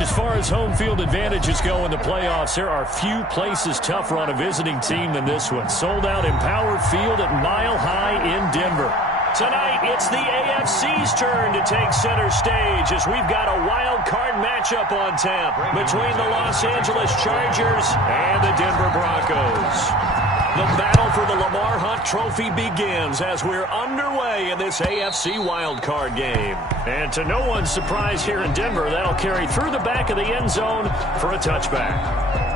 As far as home field advantages go in the playoffs, there are few places tougher on a visiting team than this one. Sold out Empower Field at Mile High in Denver. Tonight, it's the AFC's turn to take center stage as we've got a wild card matchup on tap between the Los Angeles Chargers and the Denver Broncos. The battle for the Lamar Hunt Trophy begins as we're underway in this AFC wildcard game. And to no one's surprise here in Denver, that'll carry through the back of the end zone for a touchback.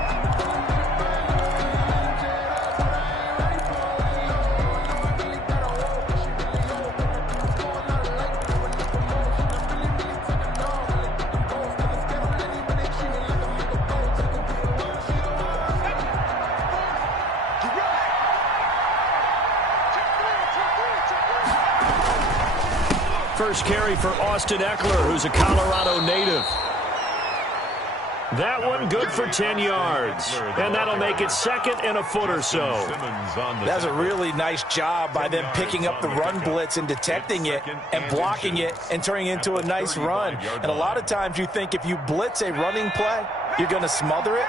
First carry for Austin Eckler, who's a Colorado native. That one good for 10 yards. And that'll make it second and a foot or so. That's a really nice job by them picking up the run blitz and detecting it and blocking it and turning it into a nice run. And a lot of times you think if you blitz a running play, you're going to smother it.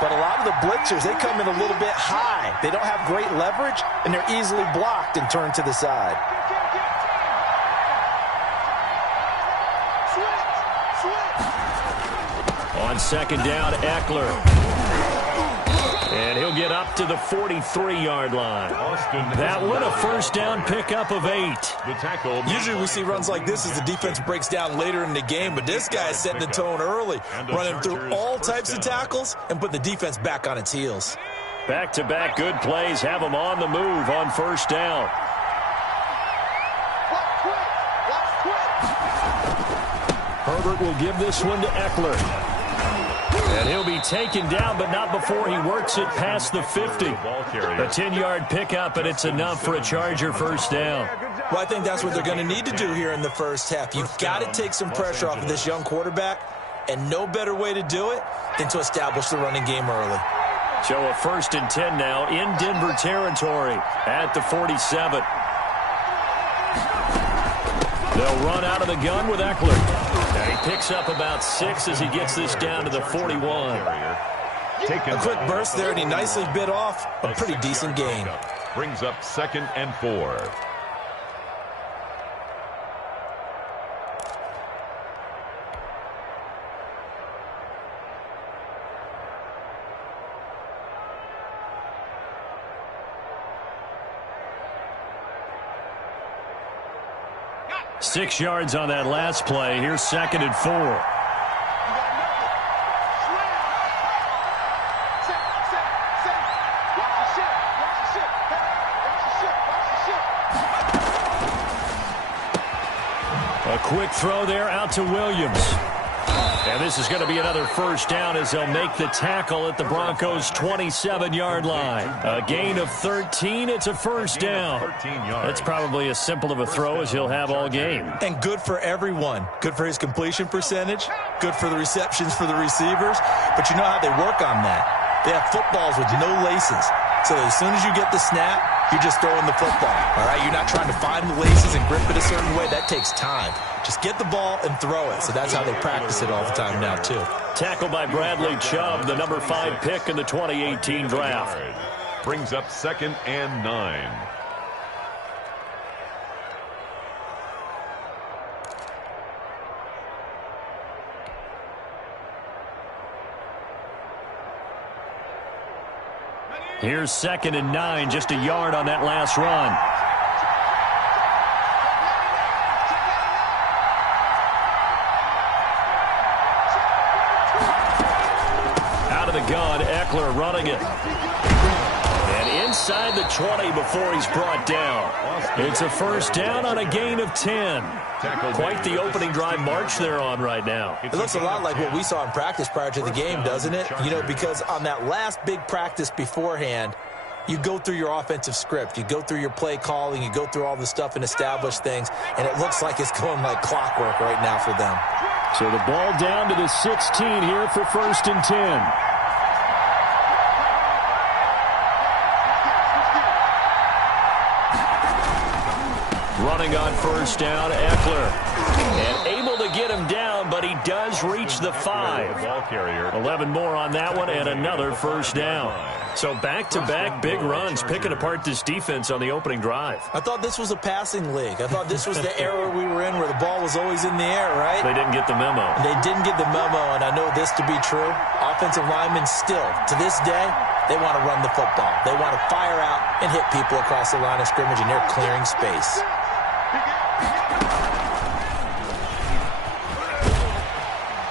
But a lot of the blitzers, they come in a little bit high. They don't have great leverage, and they're easily blocked and turned to the side. On second down, Eckler. And he'll get up to the 43-yard line. That one a first down pickup of 8. Usually we see runs like this as the defense breaks down later in the game, but this guy is setting the tone early, running through all types of tackles and put the defense back on its heels. Back-to-back good plays have them on the move on first down. Herbert will give this one to Eckler. And he'll be taken down, but not before he works it past the 50. A 10-yard pickup, and it's enough for a Charger first down. Well, I think that's what they're going to need to do here in the first half. You've got to take some pressure off of this young quarterback, and no better way to do it than to establish the running game early. So a 1st and 10 now in Denver territory at the 47. They'll run out of the gun with Eckler. And he picks up about 6 as he gets this down to the 41. A quick burst there, and he nicely bit off a pretty decent gain. Brings up 2nd and 4. Six yards on that last play. Here's 2nd and 4. A quick throw there out to Williams. And this is going to be another first down as they'll make the tackle at the Broncos' 27-yard line. A gain of 13. It's a first down. That's probably as simple of a throw as he'll have all game. And good for everyone. Good for his completion percentage. Good for the receptions for the receivers. But you know how they work on that. They have footballs with no laces. So as soon as you get the snap, you're just throwing the football. All right, you're not trying to find the laces and grip it a certain way. That takes time. Just get the ball and throw it. So that's how they practice it all the time now, too. Tackled by Bradley Chubb, the number 5 pick in the 2018 draft. Brings up 2nd and 9. Here's 2nd and 9, just a yard on that last run. Out of the gun, Eckler running it. And inside the 20 before he's brought down. It's a first down on a gain of 10. Quite the opening drive march they're on right now. It looks a lot like what we saw in practice prior to the game, doesn't it? You know, because on that last big practice beforehand, you go through your offensive script. You go through your play calling. You go through all the stuff and establish things. And it looks like it's going like clockwork right now for them. So the ball down to the 16 here for 1st and 10. Running on first down, Eckler. And able to get him down, but he does reach the 5. 11 more on that one and another first down. So back-to-back big runs, picking apart this defense on the opening drive. I thought this was a passing league. I thought this was the era we were in where the ball was always in the air, right? They didn't get the memo. They didn't get the memo, and I know this to be true. Offensive linemen still, to this day, they want to run the football. They want to fire out and hit people across the line of scrimmage, and they're clearing space.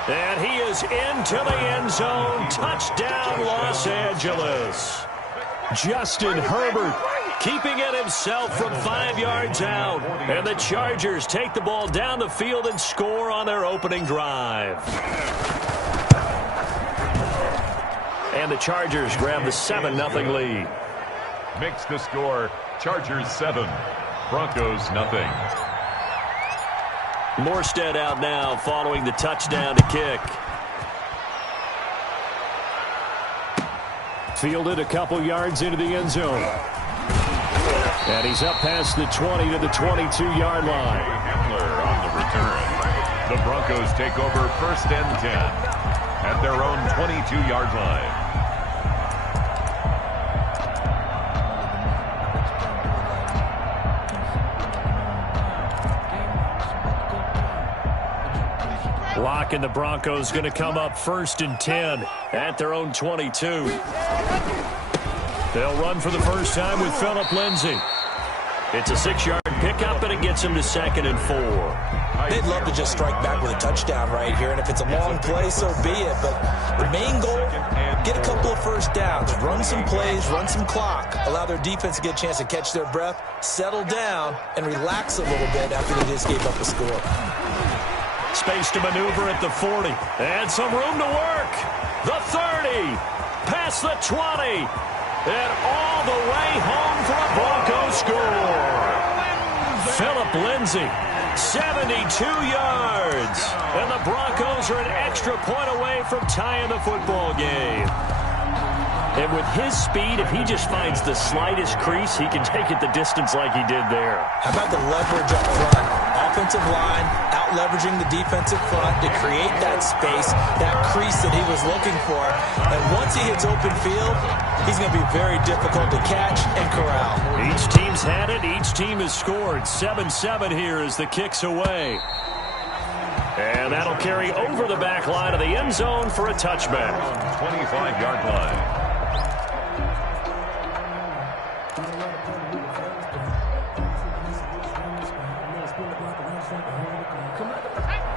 And he is into the end zone. Touchdown, Los Angeles. Justin Herbert keeping it himself from 5 yards out. And the Chargers take the ball down the field and score on their opening drive. And the Chargers grab the 7-0 lead. Makes the score Chargers 7, Broncos nothing. Morstead out now following the touchdown to kick. Fielded a couple yards into the end zone. And he's up past the 20 to the 22-yard line. Hamler on the return. The Broncos take over 1st and 10 at their own 22-yard line. Block, and the Broncos going to come up 1st and 10 at their own 22. They'll run for the first time with Phillip Lindsay. It's a 6-yard pickup, and it gets him to 2nd and 4. They'd love to just strike back with a touchdown right here, and if it's a long play, so be it. But the main goal, get a couple of first downs, run some plays, run some clock, allow their defense to get a chance to catch their breath, settle down, and relax a little bit after they just gave up a score. Space to maneuver at the 40. And some room to work. The 30. Past the 20. And all the way home for a Broncos score. Phillip Lindsay, 72 yards. And the Broncos are an extra point away from tying the football game. And with his speed, if he just finds the slightest crease, he can take it the distance like he did there. How about the leverage up front? Offensive line out-leveraging the defensive front to create that space, that crease that he was looking for. And once he hits open field, he's going to be very difficult to catch and corral. Each team's had it. Each team has scored. 7-7 here as the kick's away. And that'll carry over the back line of the end zone for a touchback. 25-yard line.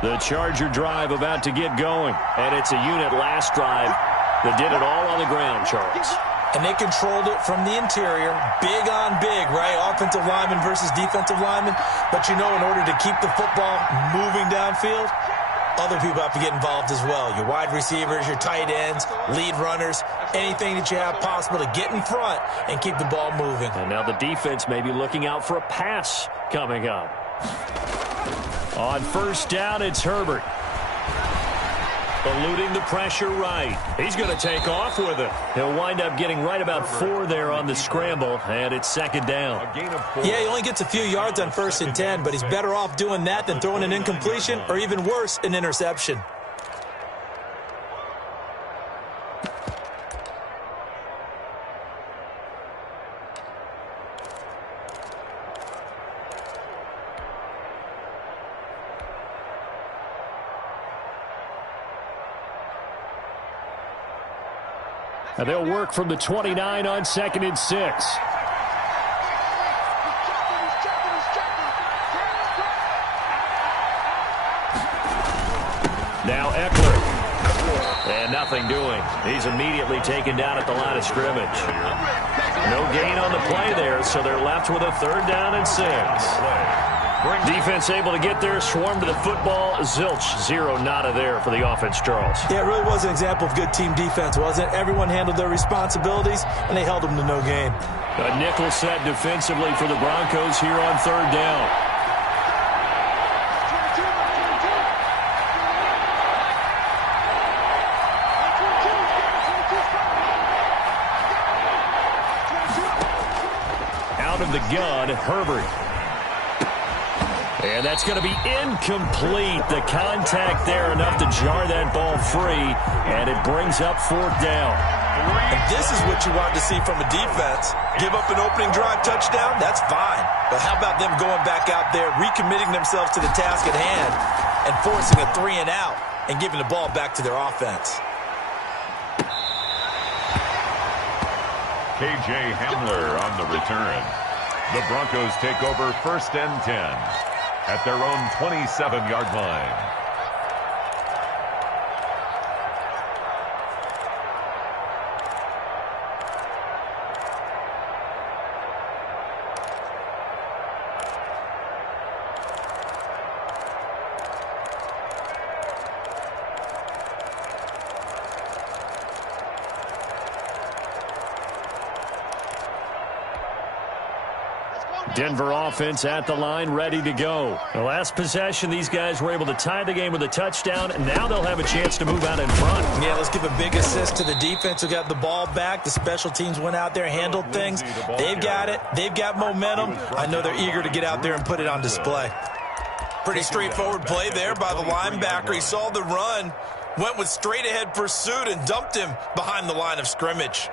The Charger drive about to get going. And it's a unit last drive that did it all on the ground, Charles. And they controlled it from the interior. Big on big, right? Offensive lineman versus defensive lineman. But you know, in order to keep the football moving downfield, other people have to get involved as well. Your wide receivers, your tight ends, lead runners, anything that you have possible to get in front and keep the ball moving. And now the defense may be looking out for a pass coming up. On first down, it's Herbert. Eluding the pressure right. He's going to take off with it. He'll wind up getting right about 4 there on the scramble, and it's 2nd down. Yeah, he only gets a few yards on 1st and 10, but he's better off doing that than throwing an incompletion or even worse, an interception. And they'll work from the 29 on 2nd and 6. Now Eckler. And nothing doing. He's immediately taken down at the line of scrimmage. No gain on the play there, so they're left with a 3rd down and 6. Defense able to get there, swarm to the football. Zilch, 0 nada there for the offense, Charles. Yeah, it really was an example of good team defense, wasn't it? Everyone handled their responsibilities, and they held them to no gain. A nickel set defensively for the Broncos here on 3rd down. Out of the gun, Herbert. And that's going to be incomplete. The contact there enough to jar that ball free, and it brings up 4th down. And this is what you want to see from a defense. Give up an opening drive touchdown, that's fine. But how about them going back out there, recommitting themselves to the task at hand, and forcing a 3 and out, and giving the ball back to their offense. K.J. Hamler on the return. The Broncos take over 1st and 10 at their own 27-yard line. Denver offense at the line, ready to go. The last possession, these guys were able to tie the game with a touchdown, and now they'll have a chance to move out in front. Yeah, let's give a big assist to the defense who got the ball back. The special teams went out there, handled things. They've got it. They've got momentum. I know they're eager to get out there and put it on display. Pretty straightforward play there by the linebacker. He saw the run, went with straight-ahead pursuit, and dumped him behind the line of scrimmage.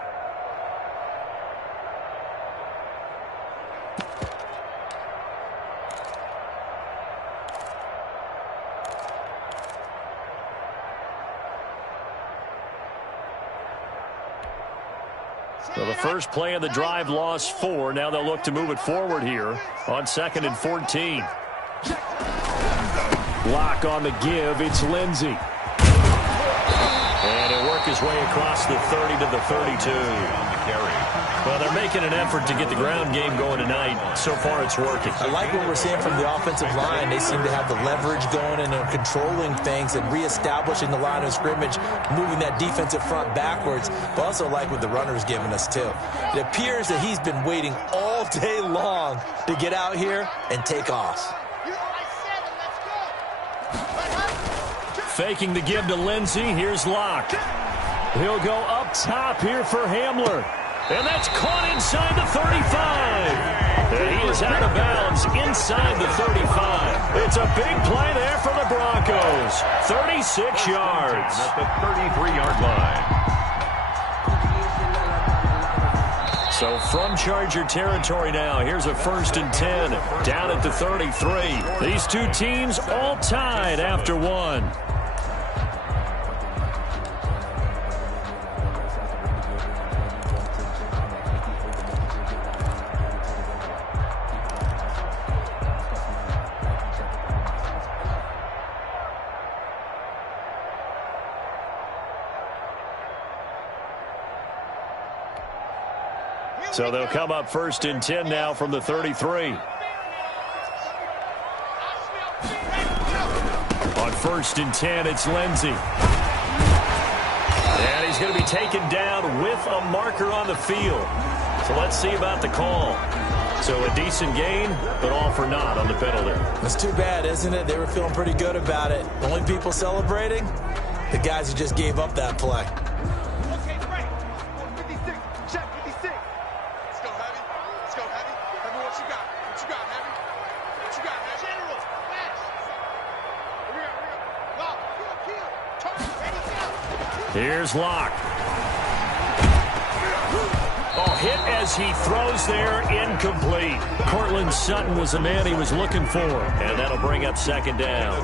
So the first play of the drive lost 4. Now they'll look to move it forward here on 2nd and 14. Block on the give. It's Lindsey. And he'll work his way across the 30 to the 32. On the carry. Well, they're making an effort to get the ground game going tonight. So far, it's working. I like what we're seeing from the offensive line. They seem to have the leverage going, and they're controlling things and reestablishing the line of scrimmage, moving that defensive front backwards. But also like what the runner's giving us, too. It appears that he's been waiting all day long to get out here and take off. Faking the give to Lindsey. Here's Locke. He'll go up top here for Hamler. And that's caught inside the 35. And he is out of bounds inside the 35. It's a big play there for the Broncos. 36 yards. At the 33-yard line. So from Charger territory now, here's a 1st and 10 down at the 33. These two teams all tied after 1. So they'll come up 1st and 10 now from the 33. On 1st and 10, it's Lindsey. And he's going to be taken down with a marker on the field. So let's see about the call. So a decent gain, but all for naught on the penalty. It's too bad, isn't it? They were feeling pretty good about it. The only people celebrating, the guys who just gave up that play. Here's Locke. Oh, hit as he throws there, incomplete. Cortland Sutton was the man he was looking for, and that'll bring up 2nd down.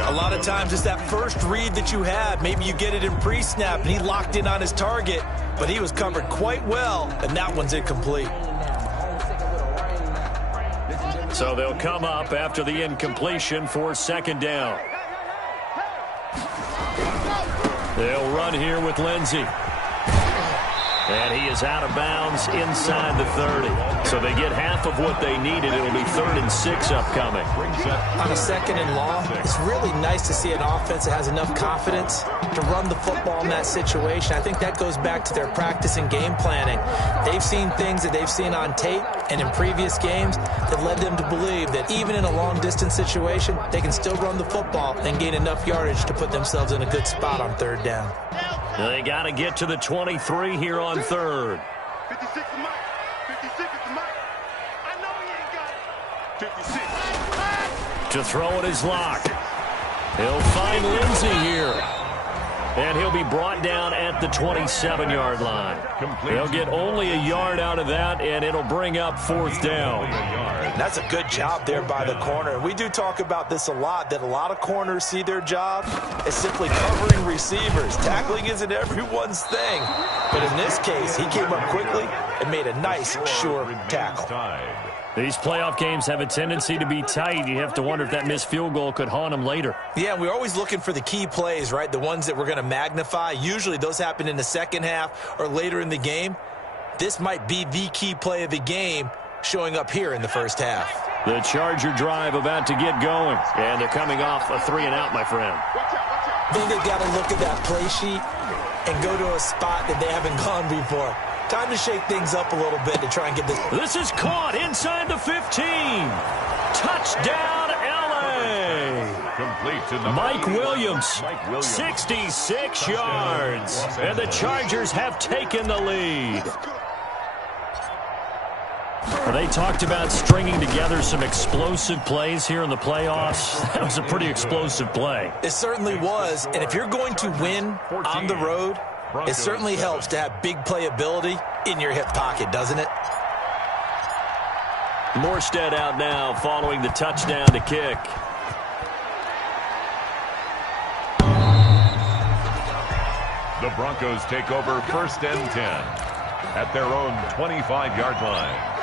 A lot of times it's that first read that you have. Maybe you get it in pre-snap, and he locked in on his target, but he was covered quite well, and that one's incomplete. So they'll come up after the incompletion for 2nd down. They'll run here with Lindsey. And he is out of bounds inside the 30. So they get half of what they needed. It'll be 3rd and 6 upcoming. On a 2nd and long, it's really nice to see an offense that has enough confidence to run the football in that situation. I think that goes back to their practice and game planning. They've seen things that they've seen on tape and in previous games that led them to believe that even in a long-distance situation, they can still run the football and gain enough yardage to put themselves in a good spot on 3rd down. They got to get to the 23 here on 3rd. 56 is Mike. 56 is Mike. I know he ain't got it. 56. To throw it is Locke. He'll find Lindsey here. And he'll be brought down at the 27-yard line. They'll get only a yard out of that, and it'll bring up 4th down. That's a good job there by the corner. We do talk about this a lot, that a lot of corners see their job as simply covering receivers. Tackling isn't everyone's thing. But in this case, he came up quickly and made a nice, sure tackle. These playoff games have a tendency to be tight. You have to wonder if that missed field goal could haunt them later. Yeah, we're always looking for the key plays, right? The ones that we're going to magnify. Usually those happen in the second half or later in the game. This might be the key play of the game showing up here in the first half. The Charger drive about to get going. And they're coming off a 3-and-out, my friend. I think they've got to look at that play sheet and go to a spot that they haven't gone before. Time to shake things up a little bit to try and get this. This is caught inside the 15. Touchdown, L.A. Complete to the Mike Williams, 66 yards. And the Chargers have taken the lead. Well, they talked about stringing together some explosive plays here in the playoffs. That was a pretty explosive play. It certainly was. And if you're going to win on the road, it certainly helps to have big playability in your hip pocket, doesn't it? Morstead out now following the touchdown to kick. The Broncos take over 1st and 10 at their own 25-yard line.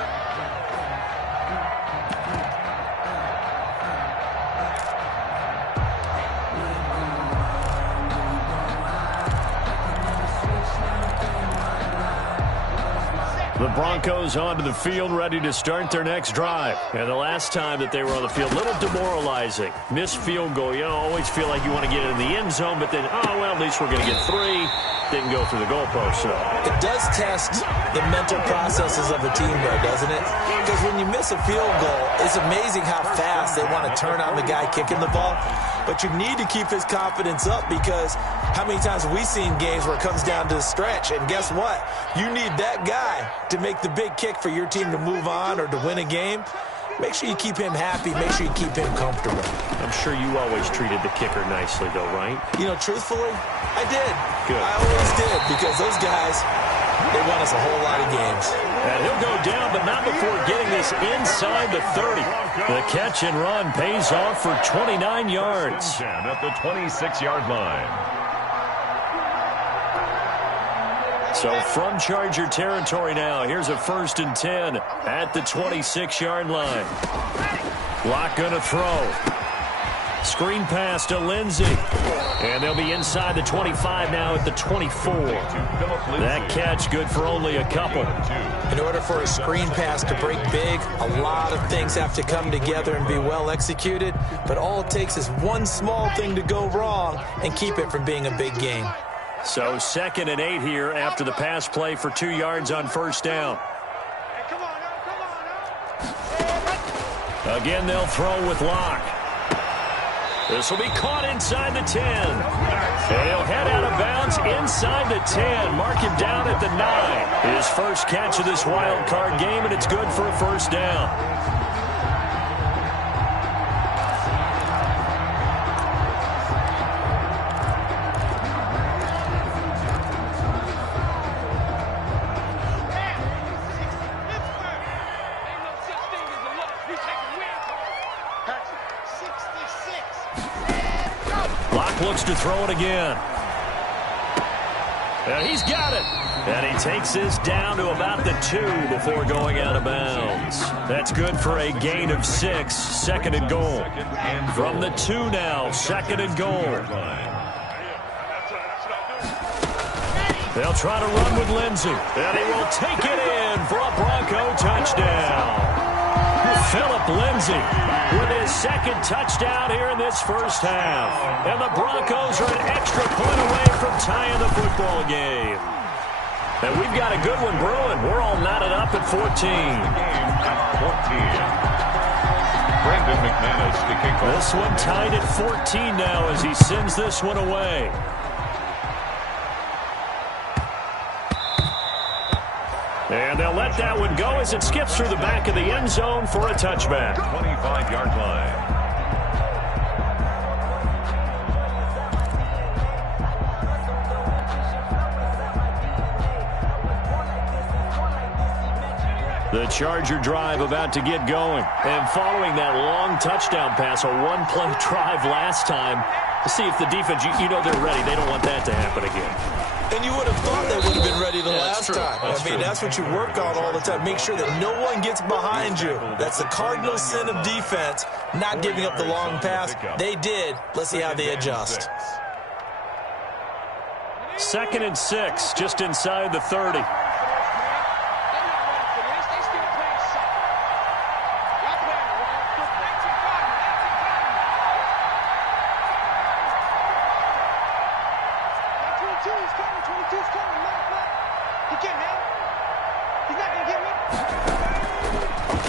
The Broncos onto the field, ready to start their next drive. And the last time that they were on the field, a little demoralizing. Missed field goal. You always feel like you want to get in the end zone, but then, oh, well, at least we're going to get 3. Didn't go through the goalpost, so. It does test the mental processes of a team, though, doesn't it? Because when you miss a field goal, it's amazing how fast they want to turn on the guy kicking the ball. But you need to keep his confidence up, because how many times have we seen games where it comes down to the stretch? And guess what? You need that guy to make the big kick for your team to move on or to win a game. Make sure you keep him happy. Make sure you keep him comfortable. I'm sure you always treated the kicker nicely, though, right? You know, truthfully, I did. Good. I always did, because those guys, they won us a whole lot of games. And he'll go down, but not before getting this inside the 30. The catch and run pays off for 29 yards. At the 26-yard line. So from Charger territory now, here's a 1st and 10 at the 26-yard line. Locke going to throw. Screen pass to Lindsey. And they'll be inside the 25 now at the 24. That catch good for only a couple. In order for a screen pass to break big, a lot of things have to come together and be well executed. But all it takes is one small thing to go wrong and keep it from being a big game. So 2nd and 8 here after the pass play for 2 yards on 1st down. Again, they'll throw with Locke. This will be caught inside the 10. And he'll head out of bounds inside the 10. Mark him down at the 9. His first catch of this wild card game, and it's good for a 1st down. Looks to throw it again. And he's got it. And he takes this down to about the 2 before going out of bounds. That's good for a gain of 6. 2nd and goal. From the 2 now, 2nd and goal. They'll try to run with Lindsey. And he will take it in for a Bronco touchdown. Phillip Lindsey with his 2nd touchdown here in this first half. And the Broncos are an extra point away from tying the football game. And we've got a good one brewing. We're all knotted up at 14. Brandon McManus to kick off. This one tied at 14 now as he sends this one away. And they'll let that one go as it skips through the back of the end zone for a touchback. 25-yard line. The Charger drive about to get going. And following that long touchdown pass, a one-play drive last time, to see if the defense, you know they're ready. They don't want that to happen again. And you would have thought they would have been ready the last time. That's what you work on all the time. Make sure that no one gets behind you. That's the cardinal sin of defense, not giving up the long pass. They did. Let's see how they adjust. 2nd and 6, just inside the 30.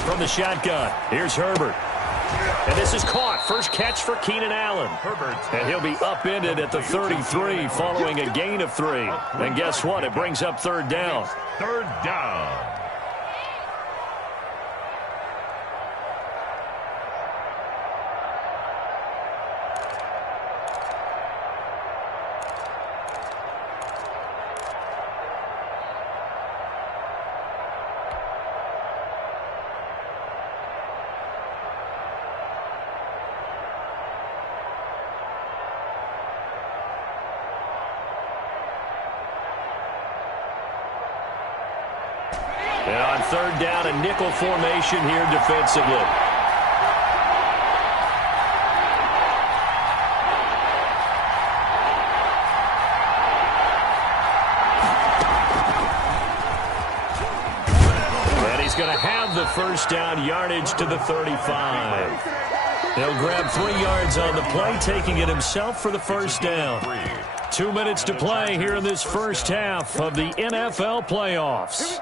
From the shotgun, here's Herbert. And this is caught. First catch for Keenan Allen. Herbert. And he'll be upended at the 33 following a gain of 3. And guess what? It brings up 3rd down. 3rd down. And on 3rd down, a nickel formation here defensively. And he's going to have the 1st down, yardage to the 35. He'll grab 3 yards on the play, taking it himself for the 1st down. 2 minutes to play here in this first half of the NFL playoffs.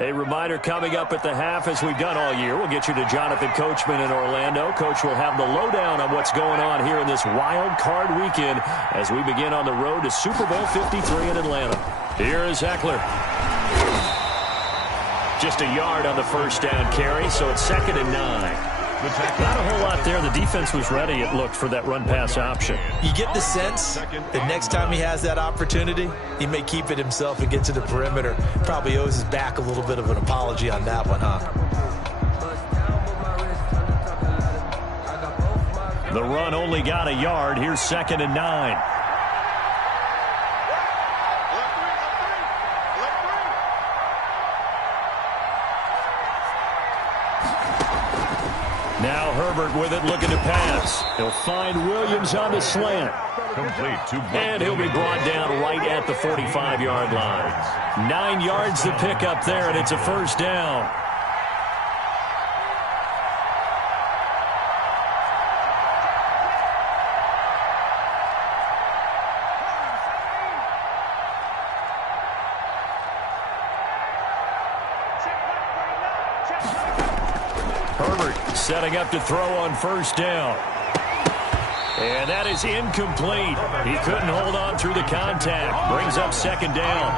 A reminder coming up at the half, as we've done all year. We'll get you to Jonathan Coachman in Orlando. Coach will have the lowdown on what's going on here in this wild card weekend as we begin on the road to Super Bowl 53 in Atlanta. Here is Eckler. Just a yard on the 1st down carry, so it's 2nd and 9. Not a whole lot there. The defense was ready, it looked, for that run-pass option. You get the sense that next time he has that opportunity, he may keep it himself and get to the perimeter. Probably owes his back a little bit of an apology on that one, huh? The run only got a yard. Here's 2nd and 9. Now Herbert with it, looking to pass. He'll find Williams on the slant. And he'll be brought down right at the 45-yard line. 9 yards to pick up there, and it's a 1st down. Herbert setting up to throw on 1st down. And that is incomplete. He couldn't hold on through the contact. Brings up 2nd down.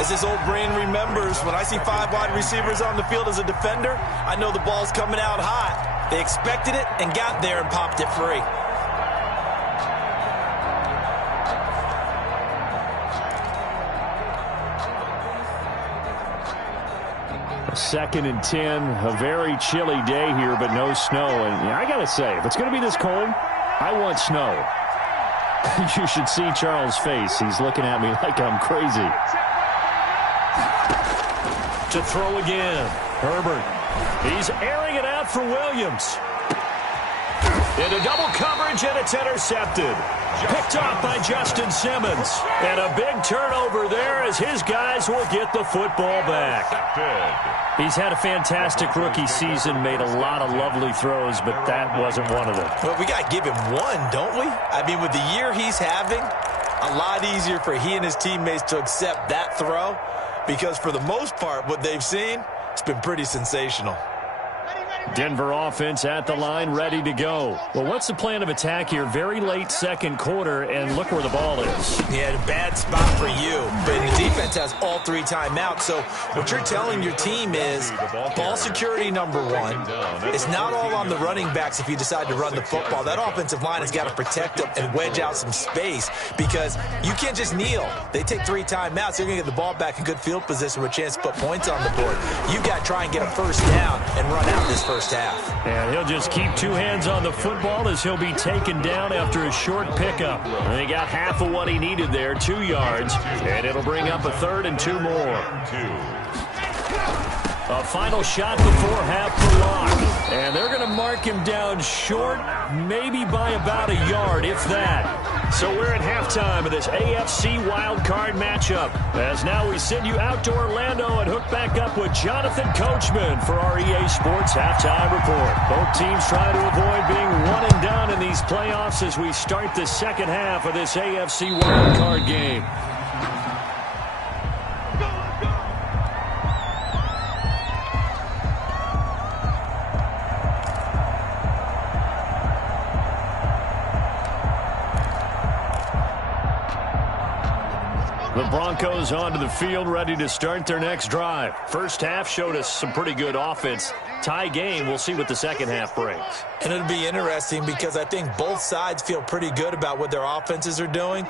As his old brain remembers, when I see 5 wide receivers on the field as a defender, I know the ball's coming out hot. They expected it and got there and popped it free. 2nd and 10, a very chilly day here, but no snow. And I got to say, if it's going to be this cold, I want snow. You should see Charles' face. He's looking at me like I'm crazy. To throw again, Herbert. He's airing it out for Williams. Into double coverage, and it's intercepted. Picked off by Justin Simmons. And a big turnover there as his guys will get the football back. He's had a fantastic rookie season, made a lot of lovely throws, but that wasn't one of them. Well, we got to give him one, don't we? I mean, with the year he's having, a lot easier for he and his teammates to accept that throw, because for the most part, what they've seen, it's been pretty sensational. Denver offense at the line, ready to go. Well, what's the plan of attack here? Very late second quarter, and look where the ball is. Yeah, a bad spot for you. But the defense has all 3 timeouts. So what you're telling your team is ball security number 1. It's not all on the running backs if you decide to run the football. That offensive line has got to protect them and wedge out some space because you can't just kneel. They take 3 timeouts. They're going to get the ball back in good field position with a chance to put points on the board. You got to try and get a first down and run out this first half. And he'll just keep 2 hands on the football as he'll be taken down after a short pickup. And he got half of what he needed there, 2 yards, and it'll bring up a 3rd and 2 more. A final shot before half for Locke. And they're going to mark him down short, maybe by about a yard, if that. So we're at halftime of this AFC wildcard matchup. As now we send you out to Orlando and hook back up with Jonathan Coachman for our EA Sports Halftime Report. Both teams trying to avoid being one and done in these playoffs as we start the second half of this AFC wildcard game. The Broncos onto the field, ready to start their next drive. First half showed us some pretty good offense. Tie game, we'll see what the second half brings. And it'll be interesting because I think both sides feel pretty good about what their offenses are doing.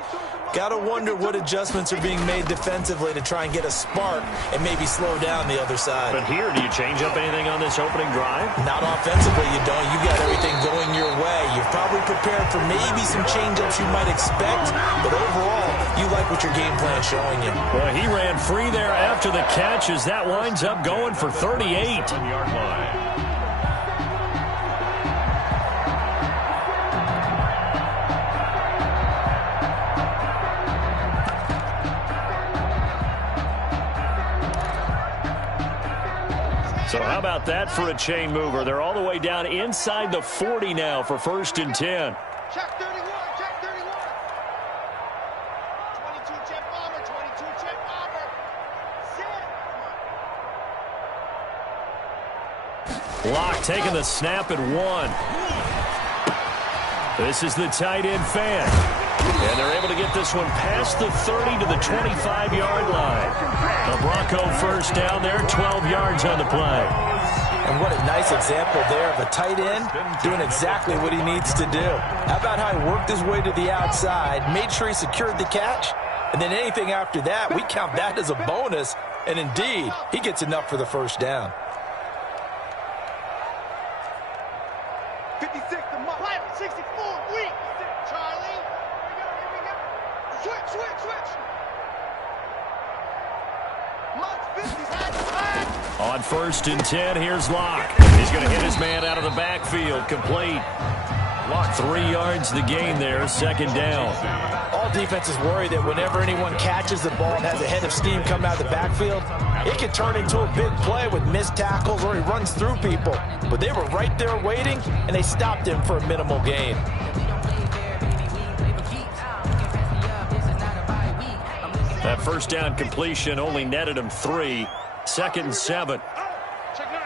Got to wonder what adjustments are being made defensively to try and get a spark and maybe slow down the other side. But here, do you change up anything on this opening drive? Not offensively, you don't. You got everything going your way. You've probably prepared for maybe some change-ups you might expect, but overall, you like what your game plan's showing you. Well, he ran free there after the catch as that winds up going for 38. 1-yard line. So how about that for a chain mover? They're all the way down inside the 40 now for 1st and 10. Check 31, check 31. 22 jet bomber, 22 jet bomber. Sit. Locke taking the snap at 1. This is the tight end fan. And they're able to get this one past the 30 to the 25-yard line. A Bronco first down there, 12 yards on the play. And what a nice example there of a tight end doing exactly what he needs to do. How about how he worked his way to the outside, made sure he secured the catch, and then anything after that, we count that as a bonus. And indeed, he gets enough for the first down. 56 to Mike. 64, weak. Charlie. Here we go. Switch. Mike 50's had the flag. On 1st and 10, here's Locke. He's going to hit his man out of the backfield, complete. Locke 3 yards the gain there, 2nd down. All defenses worry that whenever anyone catches the ball and has a head of steam come out of the backfield, it can turn into a big play with missed tackles or he runs through people. But they were right there waiting, and they stopped him for a minimal gain. That first down completion only netted him 3. 2nd and 7. Check nine.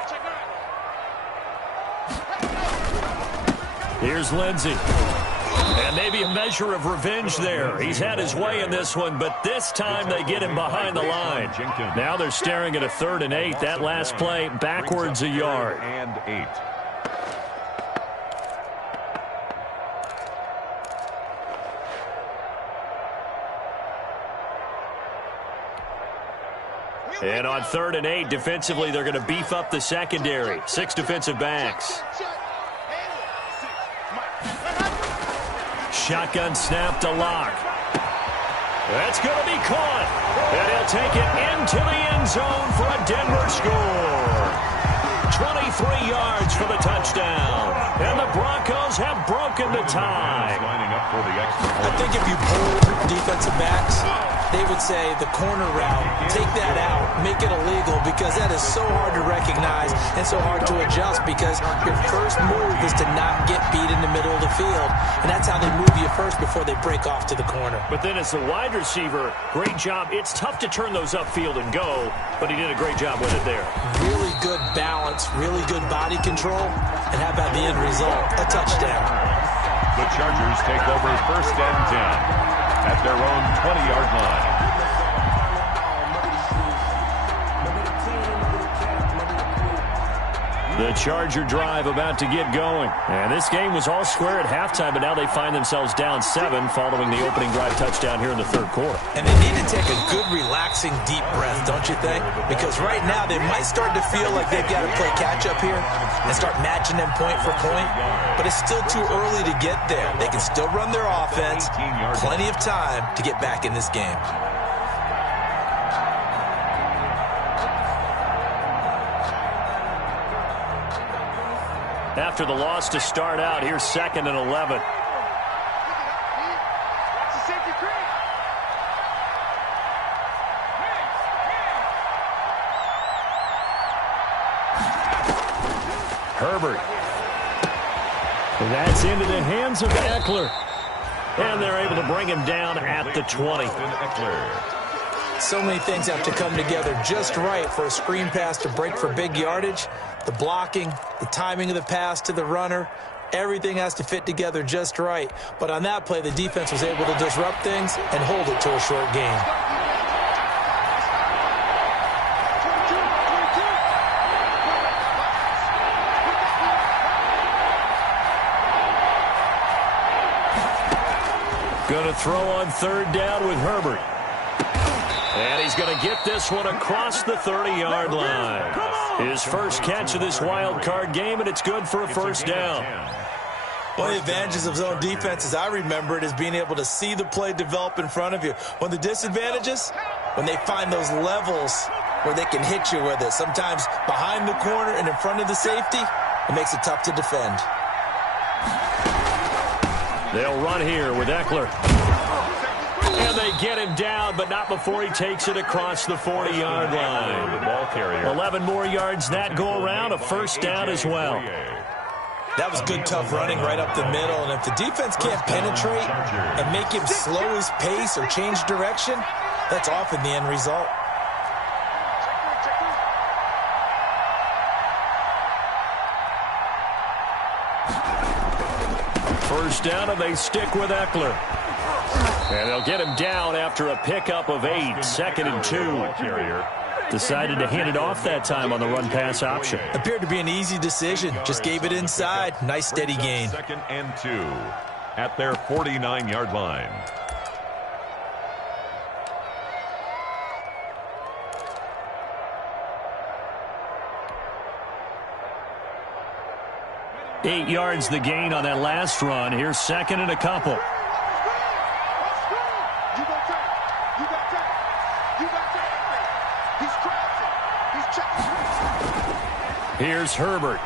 Here's Lindsey. And maybe a measure of revenge there. He's had his way in this one, but this time they get him behind the line. Now they're staring at a 3rd and 8. That last play backwards a yard. And 8. And on 3rd and 8, defensively, they're going to beef up the secondary. 6 defensive backs. Shotgun snap to Locke. That's going to be caught. And he'll take it into the end zone for a Denver score. 23 yards for the touchdown. And the Broncos have broken the tie. Lining up for the extra point. I think if you pull defensive backs, they would say the corner route, take that out, make it illegal, because that is so hard to recognize and so hard to adjust, because your first move is to not get beat in the middle of the field, and that's how they move you first before they break off to the corner. But then as the wide receiver, great job. It's tough to turn those upfield and go, but he did a great job with it there. Really good balance, really good body control, and how about the end result? A touchdown. The Chargers take over 1st and 10 at their own 20-yard line. The Charger drive about to get going. And this game was all square at halftime, but now they find themselves down 7 following the opening drive touchdown here in the 3rd quarter. And they need to take a good, relaxing, deep breath, don't you think? Because right now they might start to feel like they've got to play catch-up here and start matching them point for point. But it's still too early to get there. They can still run their offense. Plenty of time to get back in this game. After the loss to start out, here's 2nd and 11. Herbert. That's into the hands of Eckler. And they're able to bring him down at the 20. So many things have to come together just right for a screen pass to break for big yardage. The blocking, the timing of the pass to the runner, everything has to fit together just right. But on that play, the defense was able to disrupt things and hold it to a short gain. Going to throw on 3rd down with Herbert. And he's going to get this one across the 30-yard line. His first catch of this wild card game, and it's good for a 1st down. One of the advantages of zone defense, as I remember it, is being able to see the play develop in front of you. One of the disadvantages, when they find those levels where they can hit you with it, sometimes behind the corner and in front of the safety, it makes it tough to defend. They'll run here with Eckler. And they get him down, but not before he takes it across the 40-yard line. The ball carrier. 11 more yards that go around, a 1st down as well. That was good, tough running right up the middle. And if the defense can't penetrate and make him slow his pace or change direction, that's often the end result. First down, and they stick with Eckler. And they'll get him down after a pickup of 8, 2nd and 2. Decided to hand it off that time on the run-pass option. Appeared to be an easy decision. Just gave it inside. Nice, steady gain. 2nd and 2 at their 49-yard line. Eight yards the gain on that last run. Here's 2nd and a couple. Here's Herbert.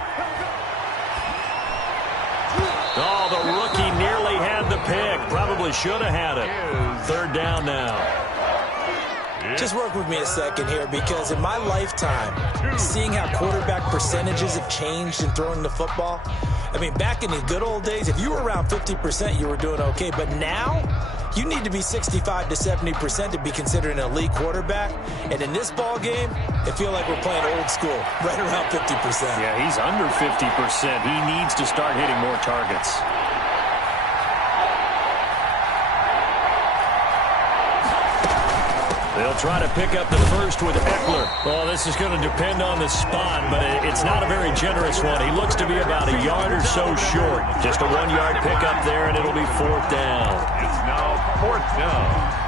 Oh, the rookie nearly had the pick. Probably should have had it. 3rd down now. Just work with me a second here, because in my lifetime, seeing how quarterback percentages have changed in throwing the football, I mean, back in the good old days, if you were around 50%, you were doing okay. But now, you need to be 65 to 70% to be considered an elite quarterback. And in this ball game, I feel like we're playing old school, right around 50%. Yeah, he's under 50%. He needs to start hitting more targets. They'll try to pick up the first with Eckler. Well, this is going to depend on the spot, but it's not a very generous one. He looks to be about a yard or so short. Just a 1-yard pickup there, and it'll be 4th down. It's now 4th down.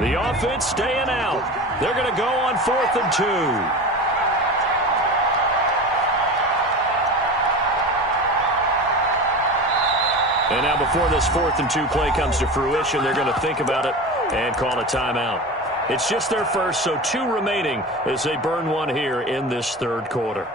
The offense staying out. They're going to go on 4th and 2. And now before this 4th and 2 play comes to fruition, they're going to think about it and call a timeout. It's just their first, so 2 remaining as they burn one here in this 3rd quarter.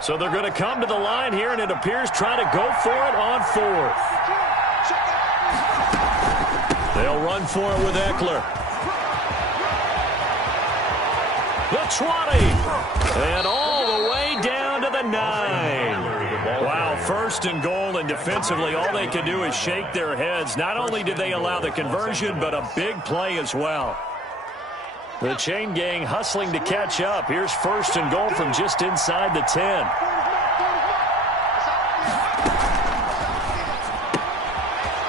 So they're going to come to the line here, and it appears trying to go for it on 4th. They'll run for it with Eckler. The 20. And all the way down to the 9. Wow, 1st and goal, and defensively all they can do is shake their heads. Not only did they allow the conversion, but a big play as well. The chain gang hustling to catch up. Here's 1st and goal from just inside the 10.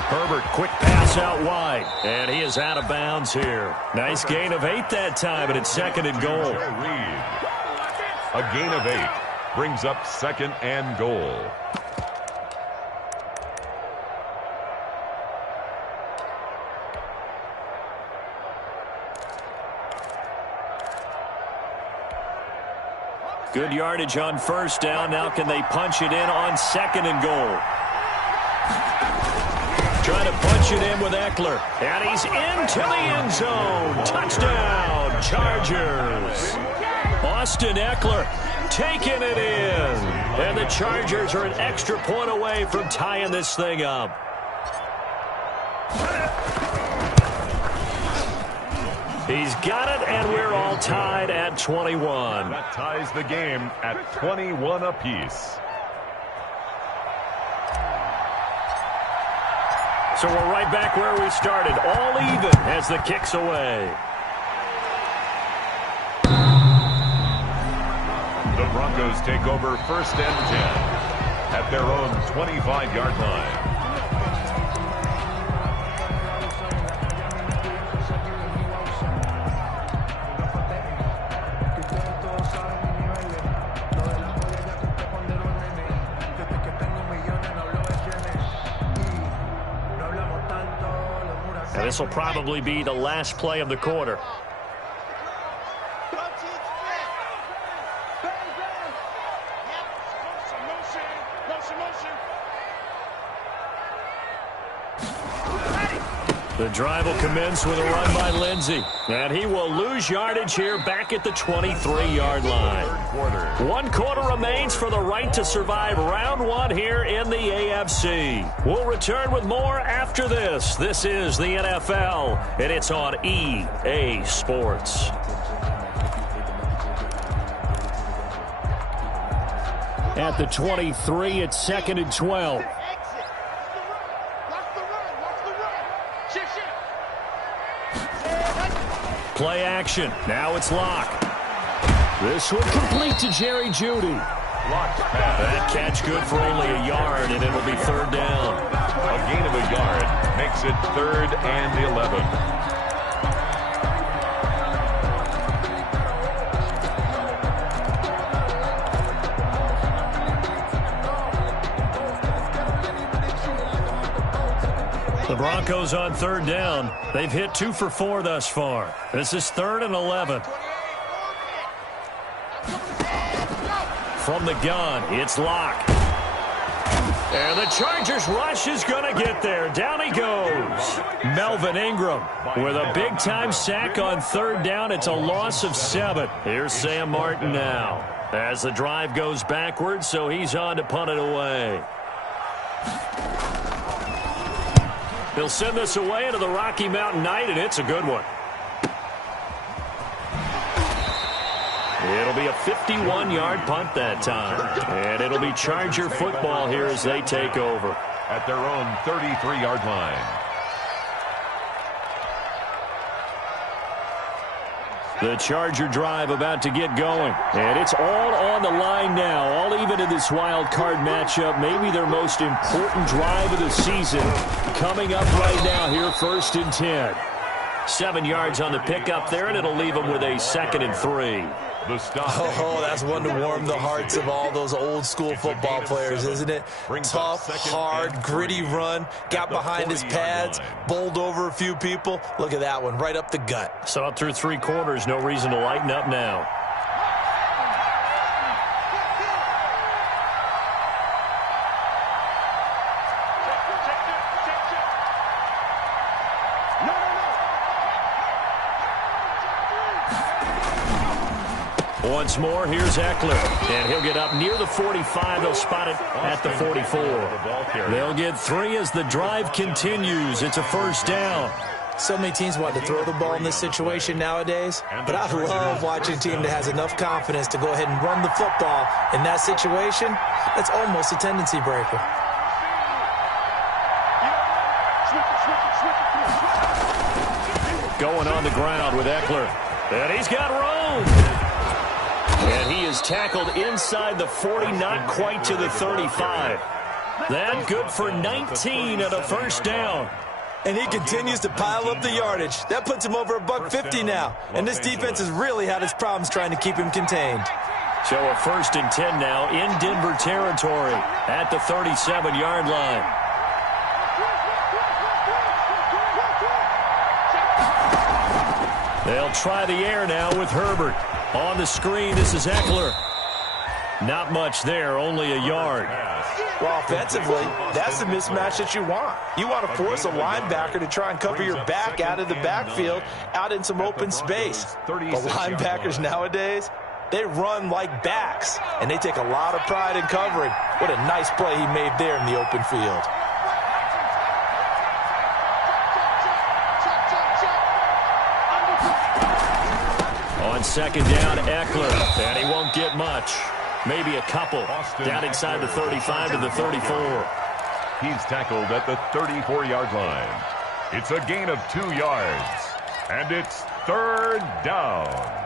Herbert, quick pass out wide. And he is out of bounds here. Nice gain of 8 that time, and it's 2nd and goal. A gain of 8 brings up 2nd and goal. Good yardage on 1st down. Now can they punch it in on 2nd and goal? Trying to punch it in with Eckler. And he's into the end zone. Touchdown, Chargers. Austin Eckler taking it in. And the Chargers are an extra point away from tying this thing up. He's got it, and we're all tied at 21. That ties the game at 21 apiece. So we're right back where we started, all even as the kick's away. The Broncos take over 1st and 10 at their own 25-yard line. This will probably be the last play of the quarter. The drive will commence with a run by Lindsey. And he will lose yardage here back at the 23-yard line. 1 quarter remains for the right to survive round 1 here in the AFC. We'll return with more after this. This is the NFL, and it's on EA Sports. At the 23, it's 2nd and 12. Play action. Now it's Locke. This one complete to Jerry Jeudy. That catch good for only a yard, and it'll be 3rd down. A gain of a yard makes it 3rd and 11. The Broncos on 3rd down. They've hit 2 for 4 thus far. This is 3rd and 11. From the gun, it's Locke. And the Chargers rush is going to get there. Down he goes. Melvin Ingram with a big-time sack on 3rd down. It's a loss of 7. Here's Sam Martin now as the drive goes backwards, so he's on to punt it away. He'll send this away into the Rocky Mountain night, and it's a good one. It'll be a 51-yard punt that time. And it'll be Charger football here as they take over. At their own 33-yard line. The Charger drive about to get going. And it's all on the line now. All even in this wild card matchup. Maybe their most important drive of the season. Coming up right now here, 1st and 10. 7 yards on the pickup there, and it'll leave them with a 2nd and 3. The stop. Oh, that's one to warm the hearts of all those old school football players, isn't it? Tough, hard, gritty run, got behind his pads, bowled over a few people. Look at that one, right up the gut. So through 3 quarters, no reason to lighten up now. Once more, here's Eckler, and he'll get up near the 45. They'll spot it at the 44. They'll get 3 as the drive continues. It's a first down. So many teams want to throw the ball in this situation nowadays, but I love watching a team that has enough confidence to go ahead and run the football. In that situation, that's almost a tendency breaker. Going on the ground with Eckler, and he's got room. And he is tackled inside the 40, not quite to the 35. That good for 19 and a first down. And he continues to pile up the yardage. That puts him over $150 now. And this defense has really had its problems trying to keep him contained. So a 1st and 10 now in Denver territory at the 37-yard line. They'll try the air now with Herbert. On the screen, this is Eckler. Not much there, only a yard. Well, offensively, that's the mismatch that you want. You want to force a linebacker to try and cover your back out of the backfield, out in some open space. But linebackers nowadays, they run like backs, and they take a lot of pride in covering. What a nice play he made there in the open field. On 2nd down, Eckler, and he won't get much. Maybe a couple. Down inside the 35 to the 34. He's tackled at the 34-yard line. It's a gain of 2 yards, and it's 3rd down.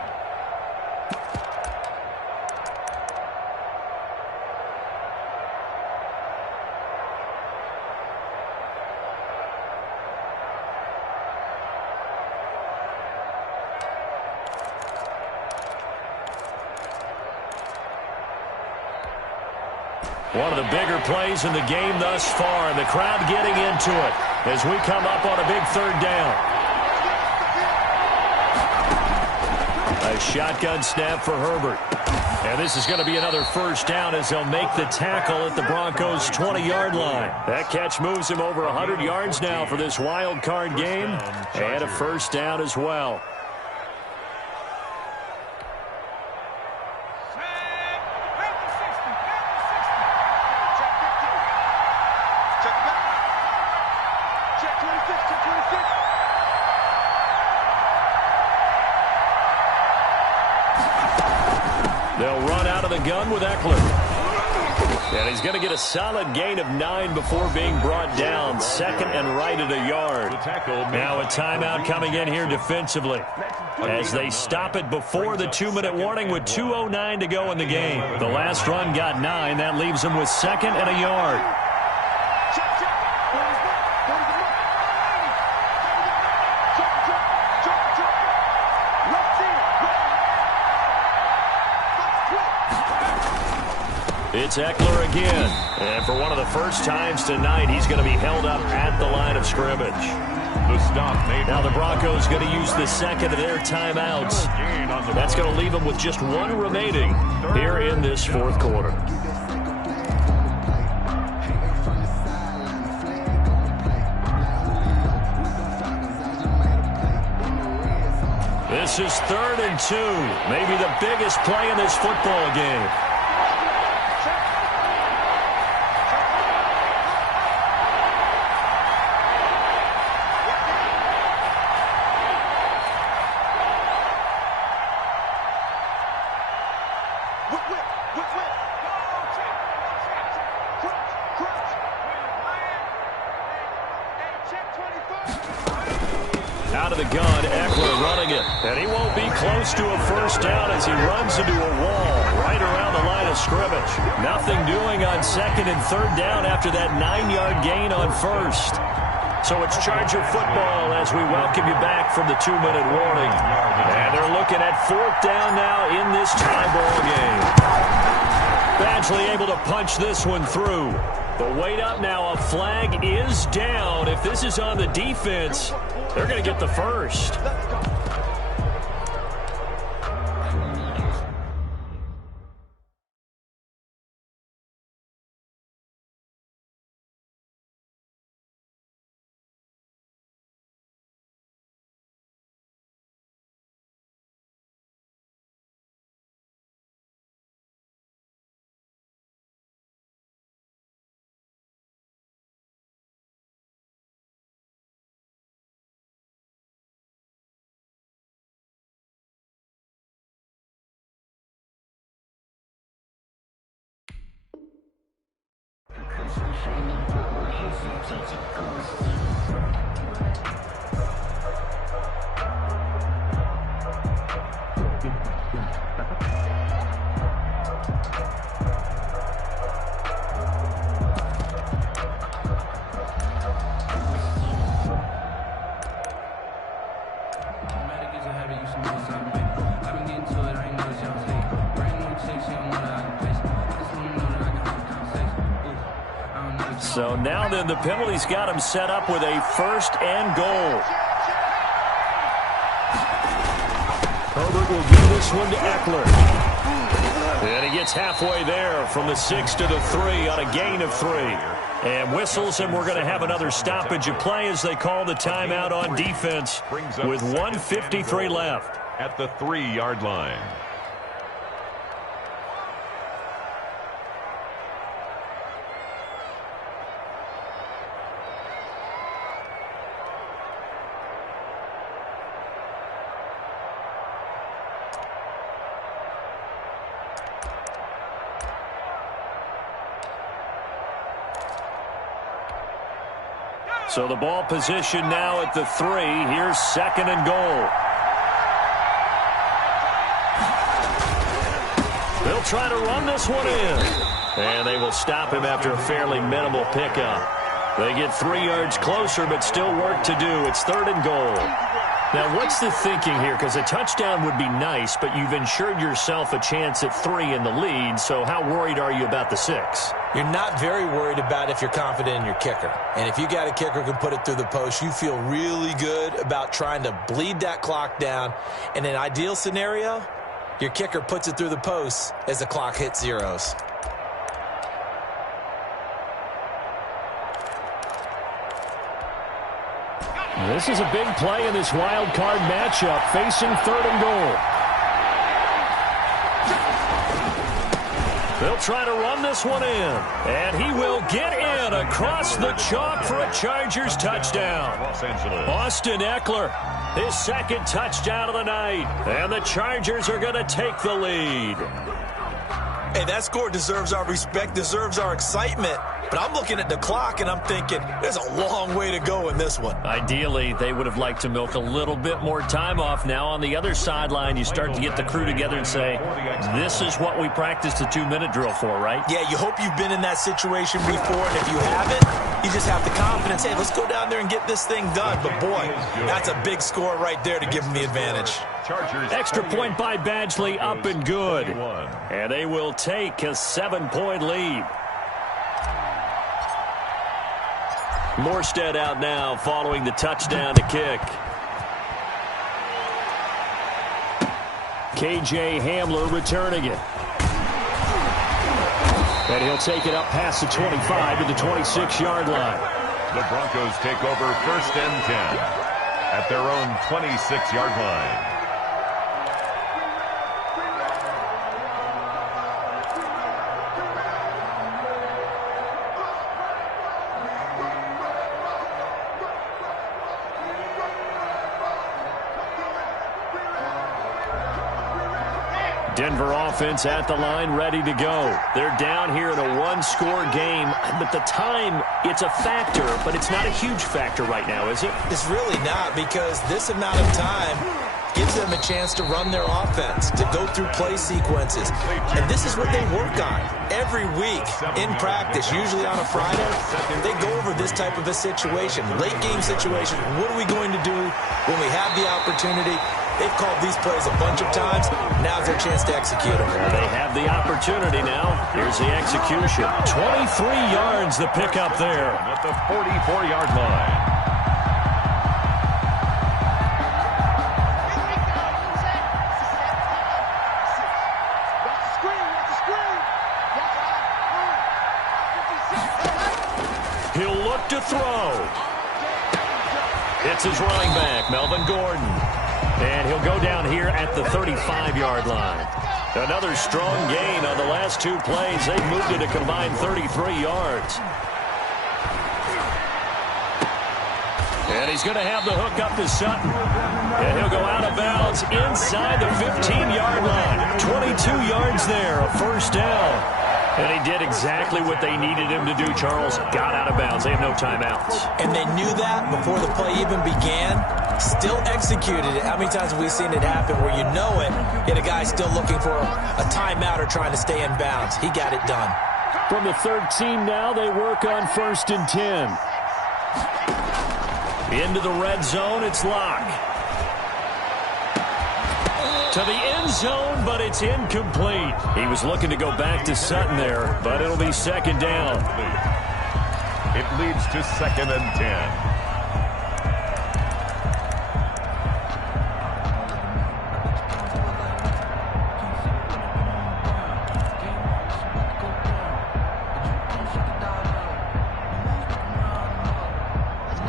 One of the bigger plays in the game thus far, and the crowd getting into it as we come up on a big 3rd down. A shotgun snap for Herbert. And this is going to be another first down as they'll make the tackle at the Broncos' 20-yard line. That catch moves him over 100 yards now for this wild card game, and a first down as well. They'll run out of the gun with Eckler. And he's going to get a solid gain of 9 before being brought down. 2nd and right at a yard. Now a timeout coming in here defensively as they stop it before the 2-minute warning with 2:09 to go in the game. The last run got 9. That leaves them with 2nd and a yard. It's Eckler again. And for one of the first times tonight, he's going to be held up at the line of scrimmage. The stop made. Now the Broncos going to use the 2nd of their timeouts. That's going to leave them with just 1 remaining here in this 4th quarter. This is 3rd and 2. Maybe the biggest play in this football game. Out of the gun, Eckler running it. And he won't be close to a first down as he runs into a wall right around the line of scrimmage. Nothing doing on 2nd and 3rd down after that 9-yard gain on 1st. So it's Charger football as we welcome you back from the 2-minute warning. And they're looking at 4th down now in this tie ball game. Badgley able to punch this one through. The weight up now, a flag is down. If this is on the defense, they're going to get the first. So now then the penalty's got him set up with a 1st and goal. Herbert will give this one to Eckler. And he gets halfway there from the 6 to the 3 on a gain of 3. And whistles, and we're going to have another stoppage of play as they call the timeout on defense with 1:53 left. At the 3-yard line. So the ball position now at the 3. Here's 2nd and goal. They'll try to run this one in. And they will stop him after a fairly minimal pickup. They get 3 yards closer, but still work to do. It's 3rd and goal. Now, what's the thinking here? Because a touchdown would be nice, but you've ensured yourself a chance at 3 in the lead. So how worried are you about the 6? You're not very worried about if you're confident in your kicker. And if you got a kicker who can put it through the post, you feel really good about trying to bleed that clock down. In an ideal scenario, your kicker puts it through the post as the clock hits zeros. This is a big play in this wild card matchup, facing 3rd and goal. They'll try to run this one in, and he will get in across the chalk for a Chargers touchdown. Austin Eckler, his 2nd touchdown of the night, and the Chargers are going to take the lead. Hey, that score deserves our respect, deserves our excitement. But I'm looking at the clock, and I'm thinking there's a long way to go in this one. Ideally, they would have liked to milk a little bit more time off. Now on the other sideline, you start to get the crew together and say, this is what we practiced the 2-minute drill for, right? Yeah, you hope you've been in that situation before, and if you haven't, you just have the confidence, hey, let's go down there and get this thing done. But, boy, that's a big score right there to give them the advantage. Extra point by Badgley, up and good. And they will take a 7-point lead. Morstead out now following the touchdown to kick. KJ Hamler returning it. And he'll take it up past the 25 to the 26-yard line. The Broncos take over 1st and 10 at their own 26-yard line. Denver offense at the line, ready to go. They're down here in a 1-score game, but the time, it's a factor, but it's not a huge factor right now, is it? It's really not, because this amount of time, gives them a chance to run their offense, to go through play sequences. And this is what they work on every week in practice, usually on a Friday. They go over this type of a situation, late game situation. What are we going to do when we have the opportunity? They've called these plays a bunch of times. Now's their chance to execute them. They have the opportunity now. Here's the execution. 23 yards the pickup there. At the 44-yard line. He'll look to throw. It's his running back, Melvin Gordon. And he'll go down here at the 35-yard line. Another strong gain on the last two plays. They've moved it a combined 33 yards. And he's going to have the hook up to Sutton. And he'll go out of bounds inside the 15-yard line. 22 yards there, a first down. And he did exactly what they needed him to do, Charles. Got out of bounds. They have no timeouts. And they knew that before the play even began. Still executed it. How many times have we seen it happen where you know it, yet a guy's still looking for a timeout or trying to stay in bounds? He got it done. From the 13 now, they work on 1st and 10. Into the red zone, it's Locke. To the end zone, but it's incomplete. He was looking to go back to Sutton there, but it'll be second down. It leads to 2nd and 10.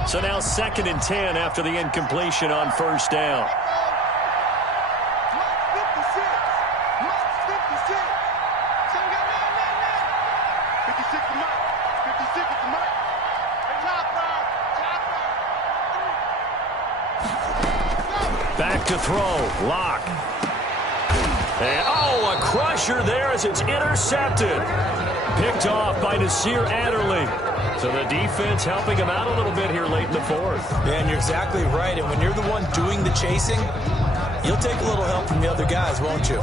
So now 2nd and 10 after the incompletion on 1st down. Back to throw, Locke. And, oh, a crusher there as it's intercepted. Picked off by Nasir Adderley. So the defense helping him out a little bit here late in the fourth. Yeah, and you're exactly right. And when you're the one doing the chasing, you'll take a little help from the other guys, won't you?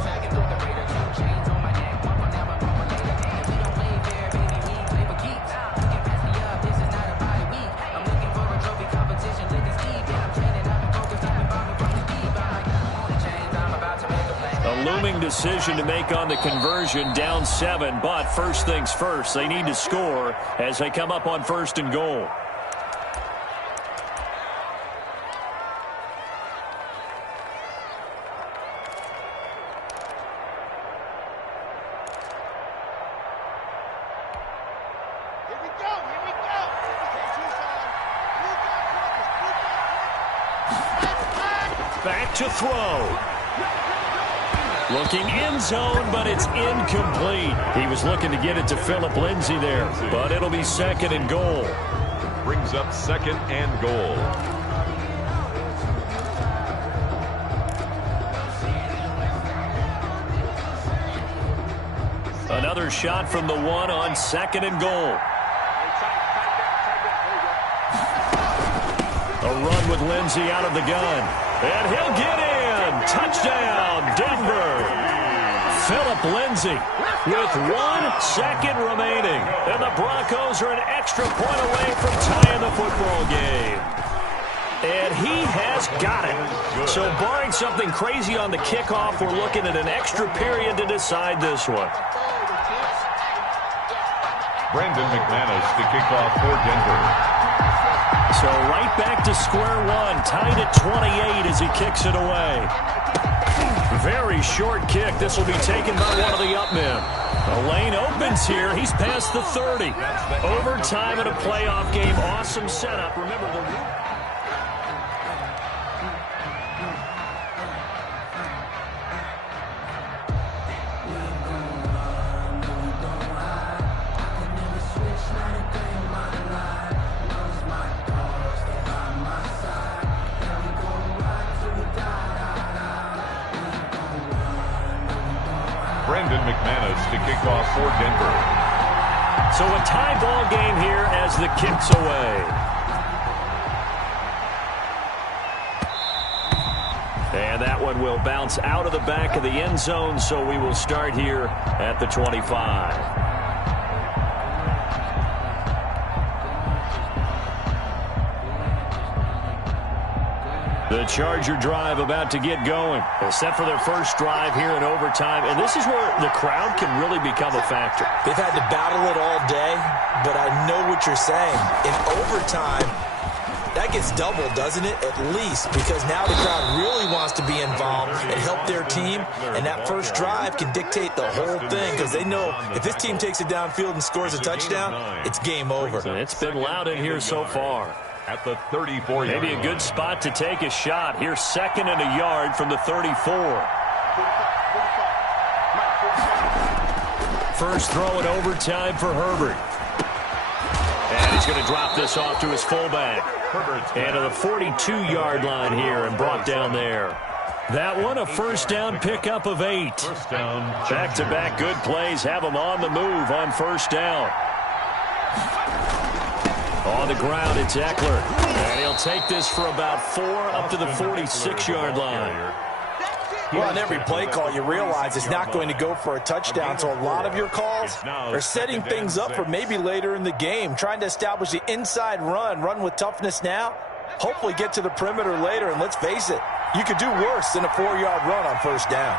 Looming decision to make on the conversion, down 7, but first things first, they need to score as they come up on 1st and goal. Back to throw. Looking end zone, but it's incomplete. He was looking to get it to Philip Lindsay there, but it'll be 2nd and goal. Brings up 2nd and goal. Another shot from the 1 on 2nd and goal. A run with Lindsay out of the gun. And he'll get in. Touchdown, Denver. Philip Lindsay with 1 second remaining. And the Broncos are an extra point away from tying the football game. And he has got it. So barring something crazy on the kickoff, we're looking at an extra period to decide this one. Brandon McManus to kick off for Denver. So right back to square one, tied at 28 as he kicks it away. Very short kick. This will be taken by one of the up men. The lane opens here. He's past the 30. Overtime in a playoff game. Awesome setup. Remember the... Brandon McManus to kick off for Denver. So a tie ball game here as the kick's away. And And that one will bounce out of the back of the end zone, so we will start here at the 25. The Charger drive about to get going. They're set for their first drive here in overtime, and this is where the crowd can really become a factor. They've had to battle it all day, but I know what you're saying. In overtime, that gets doubled, doesn't it? At least, because now the crowd really wants to be involved and help their team, and that first drive can dictate the whole thing because they know if this team takes it downfield and scores a touchdown, it's game over. It's been loud in here so far. At the 34-yard Maybe a good spot to take a shot. Here's 2nd and a yard from the 34. First throw in overtime for Herbert. And he's going to drop this off to his fullback. And to the 42-yard line here and brought down there. That one a first down pickup of 8. Back-to-back good plays have him on the move on first down. On the ground, it's Eckler. And he'll take this for about 4 up to the 46-yard line. Well, on every play call, you realize it's not going to go for a touchdown, so a lot of your calls are setting things up for maybe later in the game, trying to establish the inside run with toughness now, hopefully get to the perimeter later, and let's face it, you could do worse than a 4-yard run on first down.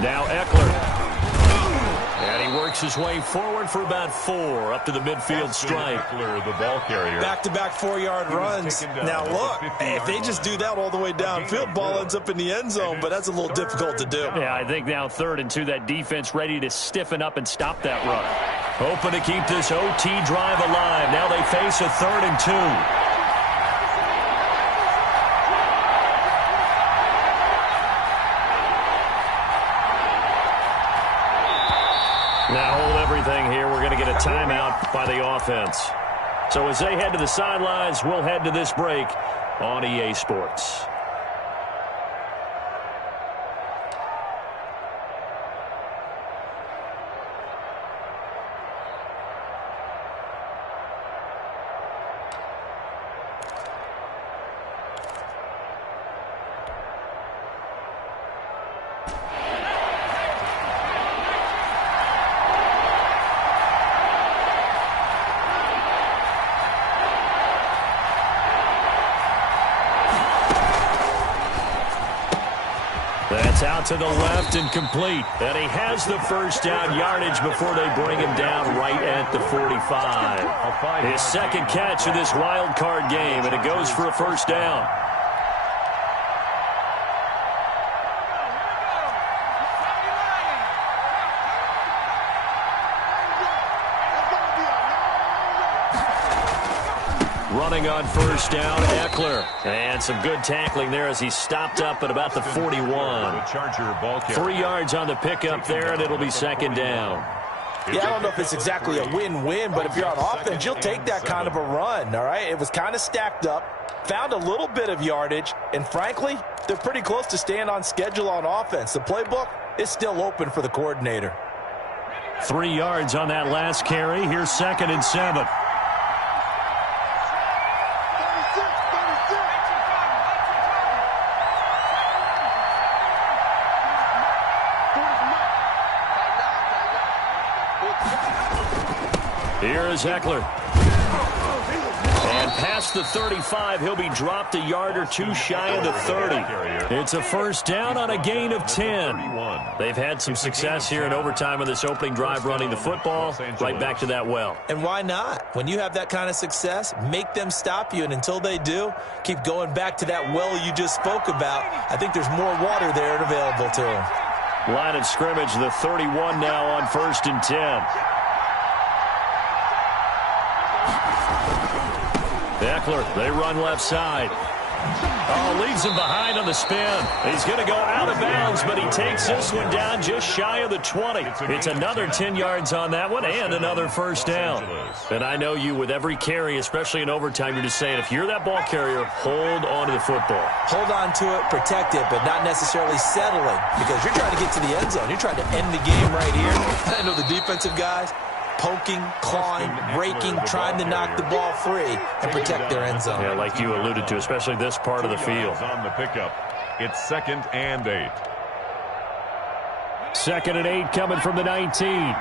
Now Eckler. And he works his way forward for about 4 up to the midfield stripe. Eckler, the ball carrier. Back-to-back 4-yard runs. Now look, if they just do that all the way downfield, ball ends up in the end zone, but that's a little difficult to do. Yeah, I think now 3rd and 2, that defense ready to stiffen up and stop that run. Hoping to keep this OT drive alive. Now they face a 3rd and 2. Now hold everything here. We're going to get a timeout by the offense. So as they head to the sidelines, we'll head to this break on EA Sports. That's out to the left and complete. And he has the first down yardage before they bring him down right at the 45. His 2nd catch of this wild card game, and it goes for a first down. Running on first down, Eckler. And some good tackling there as he stopped up at about the 41. 3 yards on the pickup there, and it'll be 2nd down. Yeah, I don't know if it's exactly a win-win, but if you're on offense, you'll take that kind of a run, all right? It was kind of stacked up, found a little bit of yardage, and frankly, they're pretty close to staying on schedule on offense. The playbook is still open for the coordinator. 3 yards on that last carry. Here's 2nd and 7. Here is Eckler. And past the 35, he'll be dropped a yard or 2 shy of the 30. It's a first down on a gain of 10. They've had some success here in overtime of this opening drive running the football. Right back to that well. And why not? When you have that kind of success, make them stop you. And until they do, keep going back to that well you just spoke about. I think there's more water there and available to them. Line of scrimmage, the 31 now on 1st and 10. Eckler, they run left side. Oh, leaves him behind on the spin. He's going to go out of bounds, but he takes this one down just shy of the 20. It's another 10 yards on that one and another first down. And I know you, with every carry, especially in overtime, you're just saying, if you're that ball carrier, hold on to the football. Hold on to it, protect it, but not necessarily settling, because you're trying to get to the end zone. You're trying to end the game right here. I know the defensive guys poking, clawing, raking, trying to knock the ball free and protect their end zone. Yeah, like you alluded to, especially this part of the field. On the pickup, it's 2nd and 8. 2nd and 8 coming from the 19.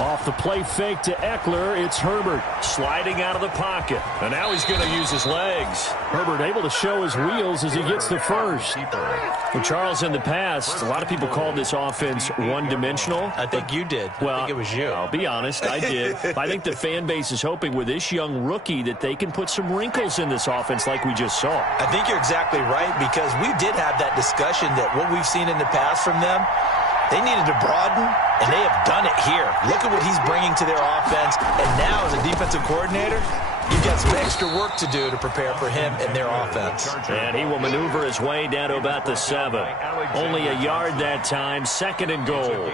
Off the play fake to Eckler, it's Herbert sliding out of the pocket. And now he's going to use his legs. Herbert able to show his wheels as he gets the first. Well, Charles, in the past, a lot of people called this offense one-dimensional. I think you did. Well, I think it was you. I'll be honest, I did. I think the fan base is hoping with this young rookie that they can put some wrinkles in this offense like we just saw. I think you're exactly right, because we did have that discussion that what we've seen in the past from them, they needed to broaden, and they have done it here. Look at what he's bringing to their offense, and now as a defensive coordinator, you've got some extra work to do to prepare for him and their offense. And he will maneuver his way down to about the 7. Only a yard that time, 2nd and goal.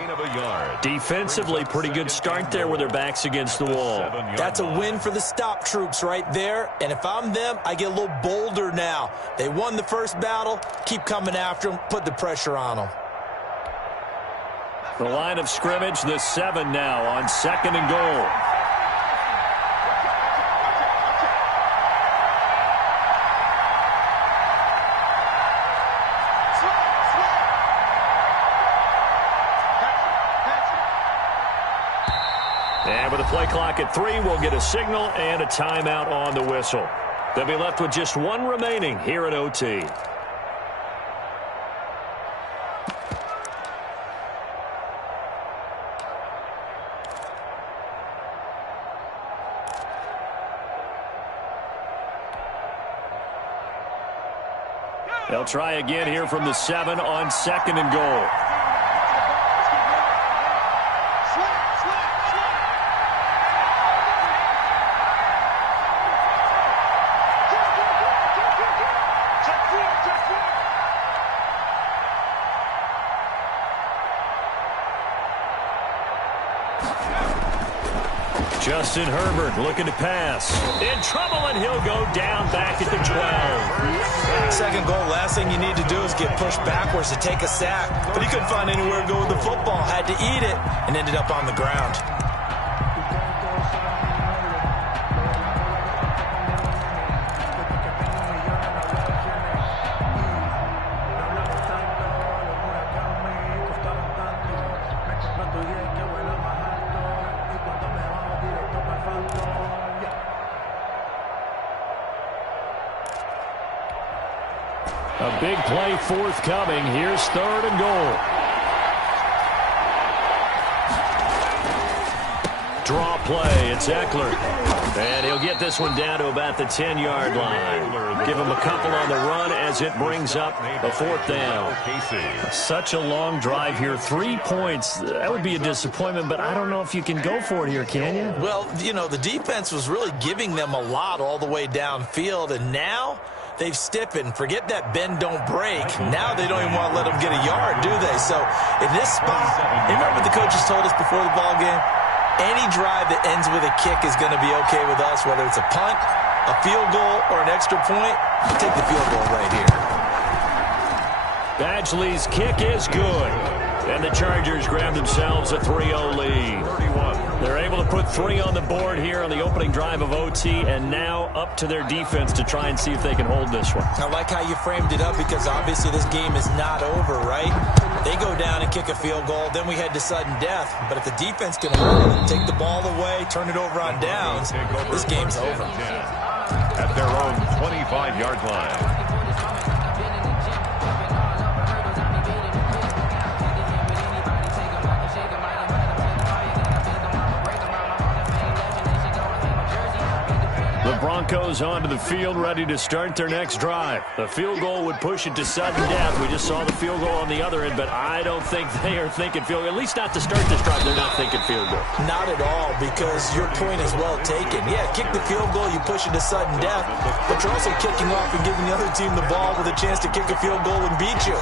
Defensively, pretty good start there with their backs against the wall. That's a win for the stop troops right there, and if I'm them, I get a little bolder now. They won the first battle, keep coming after them, put the pressure on them. The line of scrimmage, the 7 now on 2nd and goal. And with the play clock at 3, we'll get a signal and a timeout on the whistle. They'll be left with just 1 remaining here at OT. They'll try again here from the 7 on 2nd and goal. Justin Herbert looking to pass. In trouble, and he'll go down back at the 12. 2nd goal, last thing you need to do is get pushed backwards to take a sack. But he couldn't find anywhere to go with the football. Had to eat it and ended up on the ground. A big play forthcoming. Here's 3rd and goal. Draw play. It's Eckler. And he'll get this one down to about the 10-yard line. Give him a couple on the run as it brings up a 4th down. Such a long drive here. 3 points. That would be a disappointment, but I don't know if you can go for it here, can you? Well, you know, the defense was really giving them a lot all the way downfield, and now they've stiffened. Forget that bend, don't break. Now they don't even want to let them get a yard, do they? So in this spot, remember what the coaches told us before the ball game? Any drive that ends with a kick is going to be okay with us, whether it's a punt, a field goal, or an extra point. Take the field goal right here. Badgley's kick is good. And the Chargers grab themselves a 3-0 lead. They're able to put 3 on the board here on the opening drive of OT, and now up to their defense to try and see if they can hold this one. I like how you framed it up, because obviously this game is not over, right? They go down and kick a field goal, then we head to sudden death. But if the defense can hold it, take the ball away, turn it over on downs, this game's over. At their own 25-yard line. The Broncos onto the field, ready to start their next drive. The field goal would push it to sudden death. We just saw the field goal on the other end, but I don't think they are thinking field goal. At least not to start this drive, they're not thinking field goal. Not at all, because your point is well taken. Yeah, kick the field goal, you push it to sudden death, but you're also kicking off and giving the other team the ball with a chance to kick a field goal and beat you.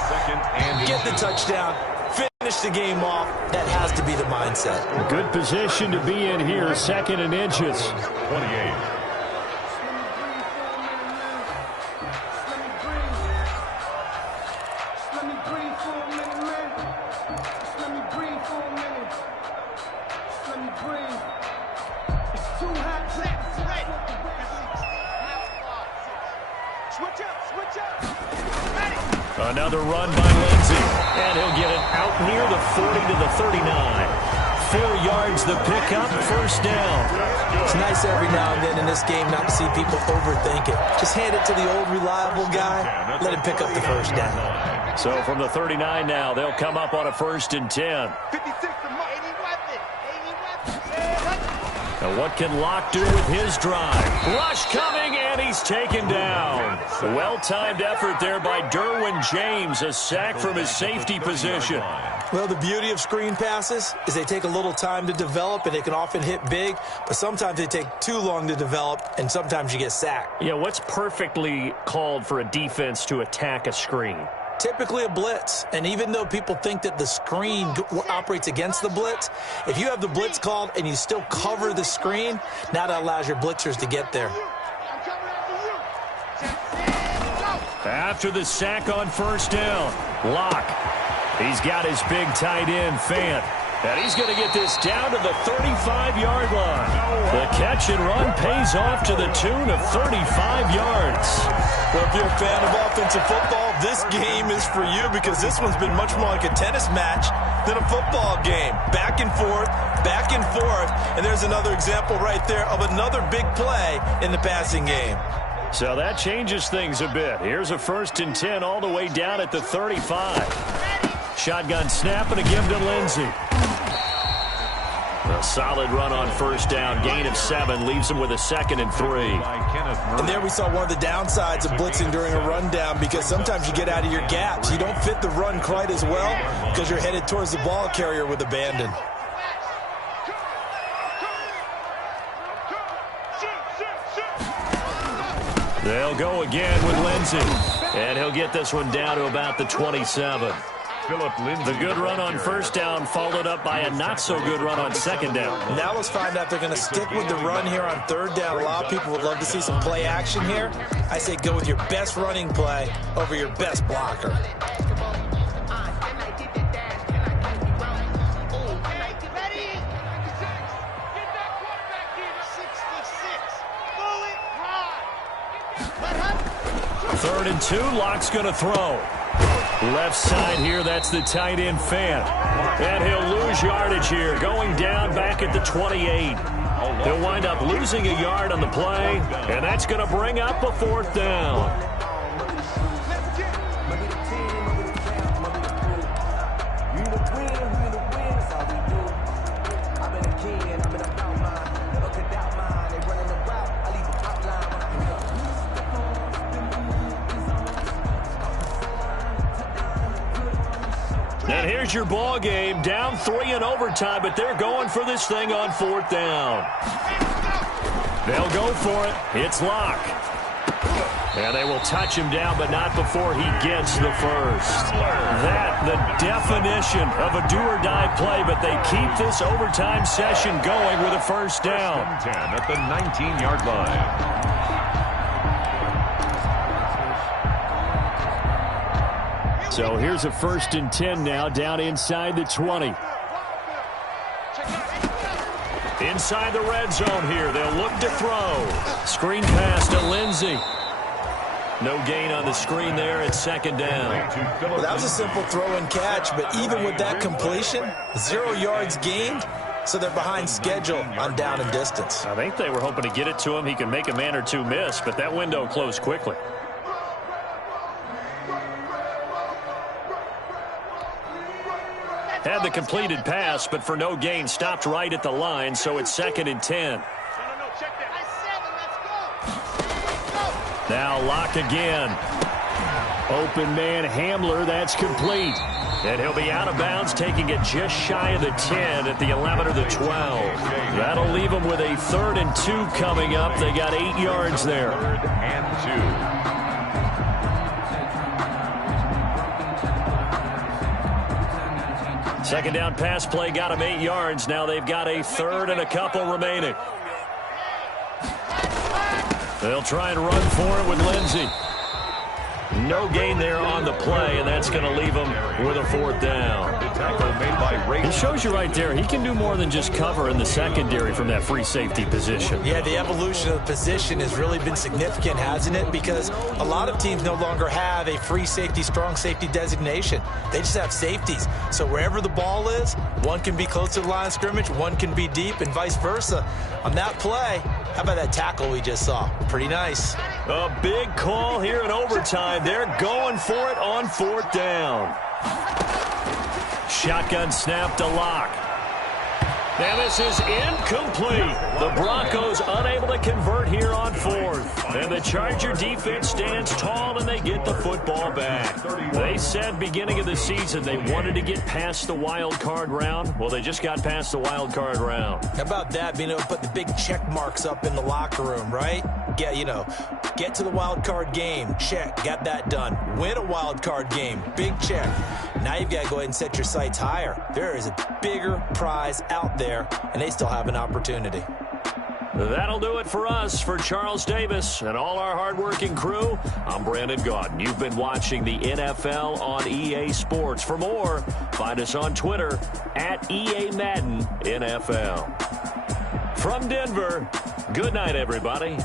Get the touchdown, finish finish the game off, that has to be the mindset. Good position to be in here, 2nd and inches. 28. Another run by Lindsey, and he'll get it out near the 40 to the 39. 4 yards the pickup, 1st down. It's nice every now and then in this game not to see people overthink it. Just hand it to the old reliable guy, let him pick up the 1st down. So from the 39 now, they'll come up on a 1st and 10. 56 to 80 weapons. 80 weapons. Now what can Locke do with his drive? Rush coming, and he's taken down. Well-timed effort there by Derwin James, a sack from his safety position. Well, the beauty of screen passes is they take a little time to develop, and they can often hit big, but sometimes they take too long to develop, and sometimes you get sacked. Yeah, what's perfectly called for a defense to attack a screen? Typically a blitz, and even though people think that the screen operates against the blitz, if you have the blitz called and you still cover the screen, now that allows your blitzers to get there. After the sack on 1st down, Locke. He's got his big tight end, Fant. And he's going to get this down to the 35-yard line. The catch and run pays off to the tune of 35 yards. Well, if you're a fan of offensive football, this game is for you because this one's been much more like a tennis match than a football game. Back and forth, and there's another example right there of another big play in the passing game. So that changes things a bit. Here's a 1st and 10 all the way down at the 35. Shotgun snap and a give to Lindsey. A solid run on 1st down. Gain of 7 leaves him with a 2nd and 3. And there we saw one of the downsides of blitzing during a rundown because sometimes you get out of your gaps. You don't fit the run quite as well because you're headed towards the ball carrier with abandon. They'll go again with Lindsey. And he'll get this one down to about the 27. The good run on 1st down followed up by a not-so-good run on 2nd down. Now let's find out if they're going to stick with the run here on 3rd down. A lot of people would love to see some play action here. I say go with your best running play over your best blocker. Third and 2, Locke's going to throw. Left side here, that's the tight end, Fant. And he'll lose yardage here, going down back at the 28. He'll wind up losing a yard on the play, and that's going to bring up a 4th down. And here's your ball game, down 3 in overtime, but they're going for this thing on 4th down. They'll go for it. It's Locke. And they will touch him down, but not before he gets the 1st. That, the definition of a do-or-die play, but they keep this overtime session going with a 1st down. 10 at the 19-yard line. So here's a 1st and 10 now, down inside the 20. Inside the red zone here, they'll look to throw. Screen pass to Lindsey. No gain on the screen there at 2nd down. Well, that was a simple throw and catch, but even with that completion, 0 yards gained, so they're behind schedule on down and distance. I think they were hoping to get it to him. He can make a man or two miss, but that window closed quickly. Had the completed pass, but for no gain, stopped right at the line, so it's 2nd and 10. Now Locke again. Open man Hamler, that's complete. And he'll be out of bounds, taking it just shy of the 10 at the 11 or the 12. That'll leave them with a 3rd and 2 coming up. They got 8 yards there. 3rd and 2. Second down pass play got them 8 yards. Now they've got a third and a couple remaining. They'll try and run for it with Lindsey. No gain there on the play, and that's going to leave them with a 4th down. He shows you right there, he can do more than just cover in the secondary from that free safety position. Yeah, the evolution of the position has really been significant, hasn't it? Because a lot of teams no longer have a free safety, strong safety designation. They just have safeties. So wherever the ball is, one can be close to the line of scrimmage, one can be deep, and vice versa. On that play, how about that tackle we just saw? Pretty nice. A big call here in overtime. They're going for it on 4th down. Shotgun snap to Lock. And this is incomplete. The Broncos unable to convert here on 4th. And the Charger defense stands tall, and they get the football back. They said beginning of the season they wanted to get past the wild card round. Well, they just got past the wild card round. How about that, being able to put the big check marks up in the locker room, right? Get to the wild card game. Check. Got that done. Win a wild card game. Big check. Now you've got to go ahead and set your sights higher. There is a bigger prize out there, and they still have an opportunity. That'll do it for us. For Charles Davis and all our hardworking crew, I'm Brandon Gaudin. You've been watching the NFL on EA Sports. For more, find us on Twitter at EA Madden NFL. From Denver, good night, everybody.